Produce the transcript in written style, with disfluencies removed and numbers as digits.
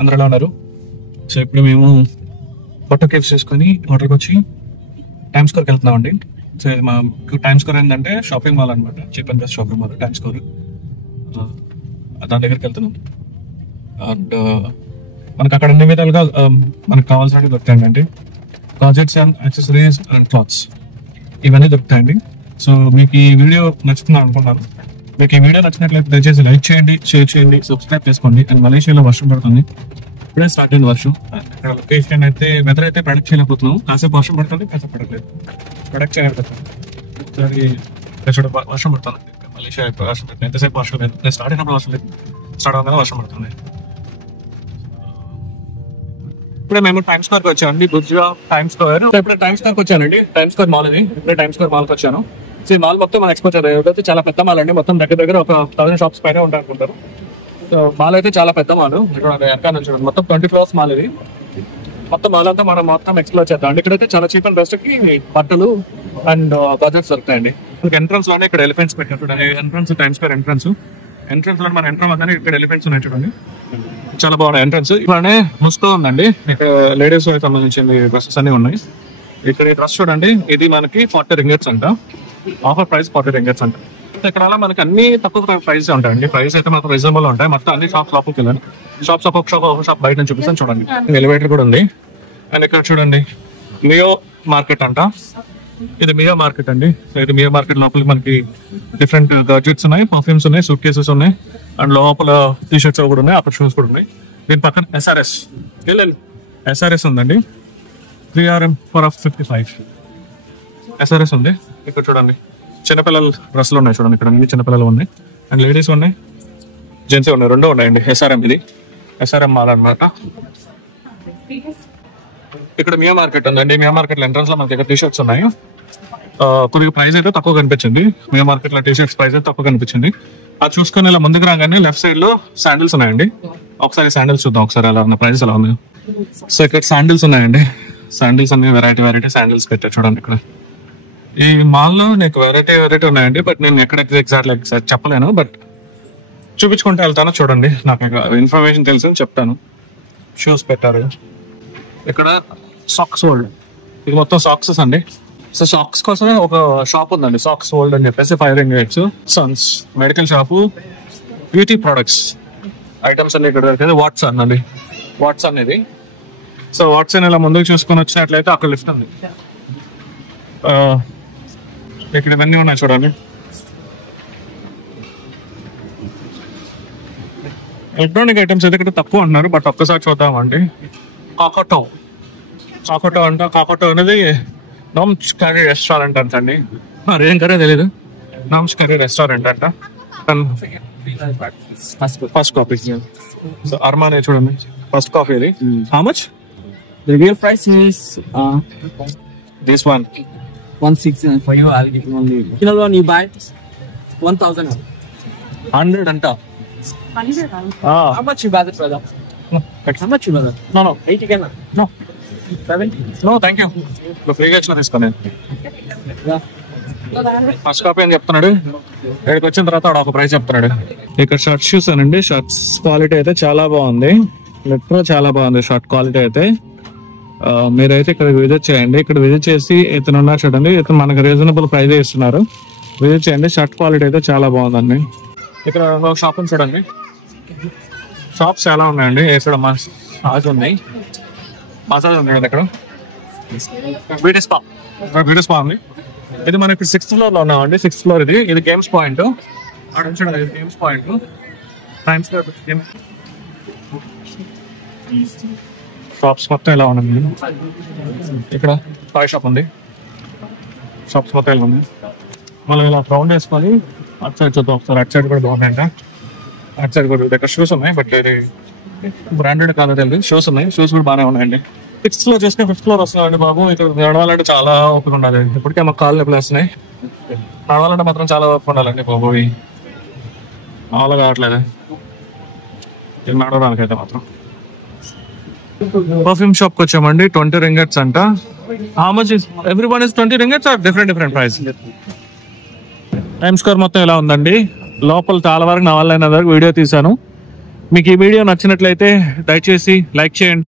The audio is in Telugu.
అందరూ ఎలా ఉన్నారు? సో ఇప్పుడు మేము ఫోటో కేవ్స్ చేసుకొని హోటల్కి వచ్చి టైమ్స్ స్క్వేర్కి వెళ్తున్నామండి. సో ఇది మా టైమ్స్ స్క్వేర్ ఏంటంటే షాపింగ్ మాల్ అనమాట, cheap and best shopping mall times square. దాని దగ్గరికి వెళ్తున్నాం. అండ్ మనకు అక్కడ అన్ని విధాలుగా మనకు కావాల్సినవి దొరుకుతాయండి. గాజెట్స్ అండ్ యాక్సెసరీస్ అండ్ క్లాత్స్ ఇవన్నీ దొరుకుతాయండి. సో మీకు ఈ వీడియో నచ్చుతుందని అనుకున్నాను. మీకు ఈ వీడియో నచ్చినట్లయితే దయచేసి లైక్ చేయండి, షేర్ చేయండి, సబ్స్క్రైబ్ చేసుకోండి. అండ్ మలేషియాలో వర్షం పడుతుంది, ఇప్పుడే స్టార్ట్ అయింది వర్షం. ఇక్కడ లొకేషన్ అయితే వెదర్ అయితే ప్రొడక్ట్ చేయలేకపోతున్నాం. కాసేపు వర్షం పడుతుంది, కాసేపు పడట్లేదు. ప్రొడక్ట్ చేయలేకపోతున్నాం. ఒకసారి చూడ వర్షం పడుతుంది. మలేషియా వర్షం పడుతుంది. ఎంతసేపు వర్షం లేదు. నేను స్టార్ట్ అయినప్పుడు వర్షం లేదు, స్టార్ట్ అవగానే వర్షం పడుతుంది. ఇప్పుడే మేము టైమ్స్ స్క్వేర్కి వచ్చామండి. Gujja times square. ఇప్పుడు టైమ్స్ స్క్వేర్కి వచ్చానండి. టైమ్స్ స్క్వేర్ మాల్ ఇది. ఇప్పుడే టైమ్స్ స్క్వేర్ మాల్కి వచ్చాను. సో ఈ మాల్ మొత్తం మన ఎక్స్పోజర్ అయితే చాలా పెద్ద మాల్ అండి. మొత్తం దగ్గర ఒక 1000 షాప్స్ పైన ఉంటారు అనుకుంటారు. సో మాల్ అయితే చాలా పెద్ద మాల్. ఇక్కడ వెనక నుంచి మొత్తం 20 ఫ్లోర్స్ మాల్ ఇది. మొత్తం మాల్ అంతా మనం మొత్తం ఎక్స్ప్లోర్ చేద్దాం అండి. ఇక్కడైతే చాలా చీప్ అండ్ బెస్ట్ కి బట్టలు అండ్ బడ్జెట్స్ దొరుకుతాయండి. ఎంట్రన్స్ లోనే ఇక్కడ ఎలిఫెంట్స్ పెట్టారు చూడండి. ఎంట్రన్స్ టైమ్స్ స్క్వేర్ ఎంట్రన్స్ లో మన ఎంట్రన్స్ అనే ఇక్కడ ఎలిఫెంట్స్ ఉన్నాయి చూడండి. చాలా బాగున్నాయి ఎంట్రన్స్. ఇక్కడనే ముస్కో ఉందండి. ఇక్కడ లేడీస్ సంబంధించిన డ్రెస్సెస్ అన్ని ఉన్నాయి. ఇక్కడ ఈ డ్రెస్ చూడండి, ఇది మనకి 40 రింగిట్స్ అంట. ఆఫర్ ప్రైస్ 40 రింగిట్స్ అంట. ఇక్కడ మనకి అన్ని తక్కువ ప్రైస్ ఉంటాయండి. ప్రైస్ అయితే మనకు రీజనబుల్ ఉంటాయి. మొత్తం అన్ని లోపలికి వెళ్ళండి. షాప్ బయట నుంచి చూపిస్తాను చూడండి. ఎలివేటర్ కూడా ఉంది. అండ్ ఇక్కడ చూడండి మియో మార్కెట్ అంట. ఇది మియో మార్కెట్ అండి. ఇది మియో మార్కెట్ లోపలికి మనకి డిఫరెంట్ గాడ్జెట్స్ ఉన్నాయి, పర్ఫ్యూమ్స్ ఉన్నాయి, సూట్ కేసెస్ ఉన్నాయి. అండ్ లోపల టీ షర్ట్స్ కూడా ఉన్నాయి, అప్పర్ షూస్ కూడా ఉన్నాయి. దీని పక్కన ఎస్ఆర్ఎస్ ఉందండి. 3RM for 55 ఎస్ఆర్ఎస్ ఉంది. ఇక్కడ చూడండి చిన్నపిల్లల డ్రెస్సులు ఉన్నాయి చూడండి. ఇక్కడ అన్ని చిన్నపిల్లలు ఉన్నాయి అండ్ లేడీస్ ఉన్నాయి, జెంట్స్ ఉన్నాయి, రెండు ఉన్నాయండి. ఎస్ఆర్ఎం ఇది ఎస్ఆర్ఎం మాల్ అనమాట. ఇక్కడ మియో మార్కెట్ ఉందండి. మియో మార్కెట్ ఎంట్రన్స్ లో మనకి ఇక్కడ టీ షర్ట్స్ ఉన్నాయి. కొద్దిగా ప్రైస్ అయితే తక్కువ కనిపించింది. మియో మార్కెట్ లో టీ షర్ట్స్ ప్రైస్ అయితే తక్కువ కనిపించింది. అది చూసుకొని ఇలా ముందుకు రాగానే లెఫ్ట్ సైడ్ లో శాండిల్స్ ఉన్నాయండి. ఒకసారి శాండిల్స్ చూద్దాం ఒకసారి ఎలా ఉన్నాయి, ప్రైస్ ఎలా ఉంది. సో ఇక్కడ శాండిల్స్ ఉన్నాయండి. శాండిల్స్ అన్ని వెరైటీ శాండిల్స్ పెట్టారు చూడండి. ఇక్కడ ఈ మాల్ లో నీకు వెరైటీ ఉన్నాయండి. బట్ నేను ఎక్కడ ఎగ్జాక్ట్ చెప్పలేను, బట్ చూపించుకుంటే వెళ్తాను. చూడండి, నాకు ఇన్ఫర్మేషన్ తెలుసు చెప్తాను. షూస్ పెట్టారు. ఇక్కడ సాక్స్ వరల్డ్, ఇది మొత్తం సాక్సెస్ అండి. సో సాక్స్ కోసమే ఒక షాప్ ఉందండి, సాక్స్ వరల్డ్ అని చెప్పేసి 5 ringgits. Sons medical shop, beauty products items అన్ని ఇక్కడ దొరికింది. వాట్సన్ అండి, వాట్సన్ ఇది. సో వాట్సన్ ఇలా ముందుకు చూసుకొని వచ్చినట్లయితే అక్కడ లిఫ్ట్ ఉంది. ఇక్కడ ఇవన్నీ ఉన్నాయి చూడండి. ఎలక్ట్రానిక్ ఐటమ్స్ అయితే ఇక్కడ తక్కువ ఉన్నారు, బట్ ఒక్కసారి చూద్దామండి. కాకోటో అంట. కాకోటో అనేది నామ్స్ కర్రీ రెస్టారెంట్ అంటండి. ఏం కర్రీ తెలీదు. నామ్స్ కర్రీ రెస్టారెంట్ అంట. First coffee. సో అర్మానే చూడండి, ఫస్ట్ కాఫీ ఇది. How much? The real price is this one 160 for you. I'll give you only. You know when you buy 1,000. 100 అంట. 100. How much you buy it, brother? How much you buy it? No. 80 can. No. 70. No, thank you. ఫ్రీగా ఇచ్చిన తీసుకోండి. ఫస్ట్ కాపీ అని చెప్తున్నాడు. ఇక్కడికి వచ్చిన తర్వాత ఆడ ఒక ప్రైస్ చెప్తున్నాడు. ఇక్కడ షర్ట్ షూస్ అనండి. షర్ట్స్ క్వాలిటీ అయితే చాలా బాగుంది. లిటరల్ చాలా బాగుంది షర్ట్ క్వాలిటీ అయితే. మీరైతే ఇక్కడ విజిట్ చేయండి. ఇక్కడ విజిట్ చేసి ఇతను ఉన్నారు చూడండి, ఇతను మనకు రీజనబుల్ ప్రైస్ ఇస్తున్నారు. విజిట్ చేయండి. షర్ట్ క్వాలిటీ అయితే చాలా బాగుందండి. ఇక్కడ ఒక షాప్ ఉంది చూడండి. షాప్స్ చాలా ఉన్నాయండి. ఇక్కడ మసాజ్ ఉన్నాయి, మసాజ్ ఉంది కదా. ఇక్కడ బ్యూటీ స్పా ఉంది. ఇది మనకి 6th floor లో ఉన్నామండి. 6th floor ఇది. ఇది గేమ్స్ పాయింట్. చూడండి, గేమ్స్ పాయింట్. టైమ్స్ షాప్స్ మొత్తం ఎలా ఉంది. ఇక్కడ టాయ్ షాప్ ఉంది. షాప్స్ మొత్తం ఎలా ఉంది. మనం ఇలా రౌండ్ వేసుకొని అటు సైడ్ చూద్దాం ఒకసారి. అటు సైడ్ కూడా బాగున్నాయంట. అటు సైడ్ కూడా దగ్గర షూస్ ఉన్నాయి, బట్ ఇది బ్రాండెడ్ కాదో తెలియదు. షూస్ ఉన్నాయి, షూస్ కూడా బాగానే ఉన్నాయండి. 6th floor చేసుకుని 5th floor వస్తున్నాయండి బాబు. ఇక్కడ నడవాలంటే చాలా ఓపిక ఉండాలి. ఇప్పటికే మాకు కాళ్ళు నొప్పులు వస్తున్నాయి. నడవాలంటే మాత్రం చాలా ఓపిక ఉండాలండి బాబు. అలా కావట్లేదు నడవడానికైతే మాత్రం. పర్ఫ్యూమ్ షాప్ కి వచ్చామండి. 20 రింగిట్స్ అంట. How much is everyone is 20 ringgits are different price? Time square మొత్తం ఎలా ఉందండి. లోపల చాలా వరకు నా వల్ల వీడియో తీసాను. మీకు ఈ వీడియో నచ్చినట్లయితే దయచేసి లైక్ చేయండి.